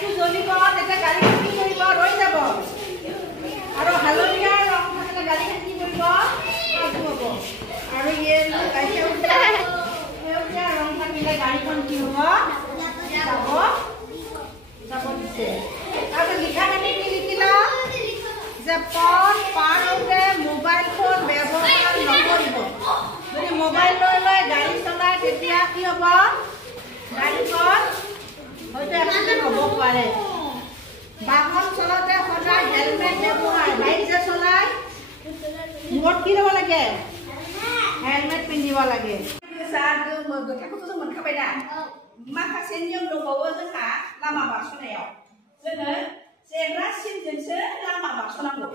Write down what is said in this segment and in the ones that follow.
লাইটটো জ্বলিব তেতিয়া গাড়ীখন কি কৰিব ৰৈ যাব আৰু হালধীয়া ৰং থাকিলে গাড়ীখন কি কৰিব সাজু হ'ব আৰু সেউজীয়া ৰং থাকিলে গাড়ীখন কি হ'ব যাব দিছে আৰু লিখা মানে কি লিখিলা যে পথ পাৰ হওঁতে মোবাইল ফোন ব্যৱহাৰ নকৰিব যদি মোবাইল লৈ গাড়ী চলাই তেতিয়া কি হ'ব গাড়ীখন হয়তো এক্সিডেণ্ট হ'ব পাৰে বাহন চলাওঁতে সদায় হেলমেট ব্যৱহাৰ বাইক যে চলাই মূৰত কি ল'ব লাগে हेलमेट पिन्दिबा लागे सादो गथाखौ जों मोनखाबाय दा माखासे नियम दंबावो जोंहा लामा बारसनायाव जोङो जेब्रा सिनजोंसो लामा बारसनांगौ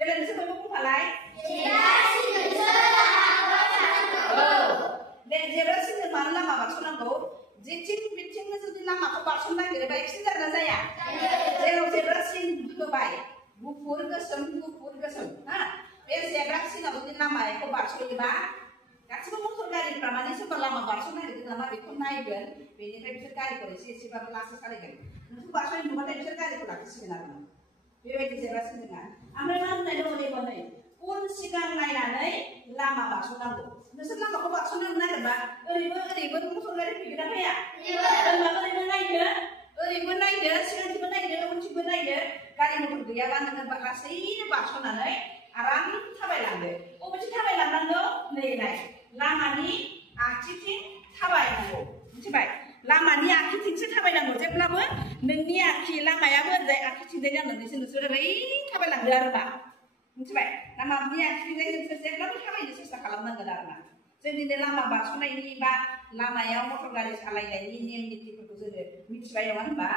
देलाय नोंसोर बयबो बुंफालाय जेब्रा सिनजोंसो लामा बारसनांगौ दे जेब्रा सिनजों मानो लामा बारसनांगौ जेथिं बिथिंनो जुदि लामाखौ बारसनो नागिरोबा एक्सिडेन्ट जागोन ना जाया जेराव जेब्रा सिन होबाय गुफुर गोसोम हा बे जेब्रा सिनाव जुदि लामाखौ बारसयोबा गासिबो मटर गारिफ्रा माने सोरबा लामा बारसनो नागिरदों नामा बेखौ नायगोन बेनिफ्राय बिसोर गारिखौ एसेबाबो लासै सालायगोन नोंखौ बारसनो नुबाथाय बिसोर गारिखौ लाखिसिगोन आरो बेबायदि जेब्रा सिनजोंहा ओमफ्राय मा होननाय दङ नैबो नै उन सिगां नायनानै लामा बारसनांगौ नोंसोर लामाखौ बारसनो नागिरबा ओरैबो मटर गारि फैगोन ना फैया होनबा ओरैबो नायदो सिगांथिंबो नायदो उनथिंबो नायदो गारि मटर गैयाबा नोङो लासैनो बारसनानै आराम थाबायलांदो बबेथिं थाबायलांनांगौ नै नाय लामानि आखिथिं थाबायनांगौ मिथिबाय लामानि आखिथिंसो थाबायनांगौ जेब्लाबो नोंनि आखि लामायाबो ओरैजाय आखिथिंजाय जानानैसो नोंसोर ओरै थाबायलांदो आरोना मिथिबाय लामानि आखिथिंजाय नोंसोर जेब्लाबो थाबायनो सेस्था खालामनांगोन आरोना जोंनिनो लामा बारसनायनि बा लामायाव मटर गारि सालायनायनि नेम नितिफोरखौ जोङो मिथिबाय नङा होनबा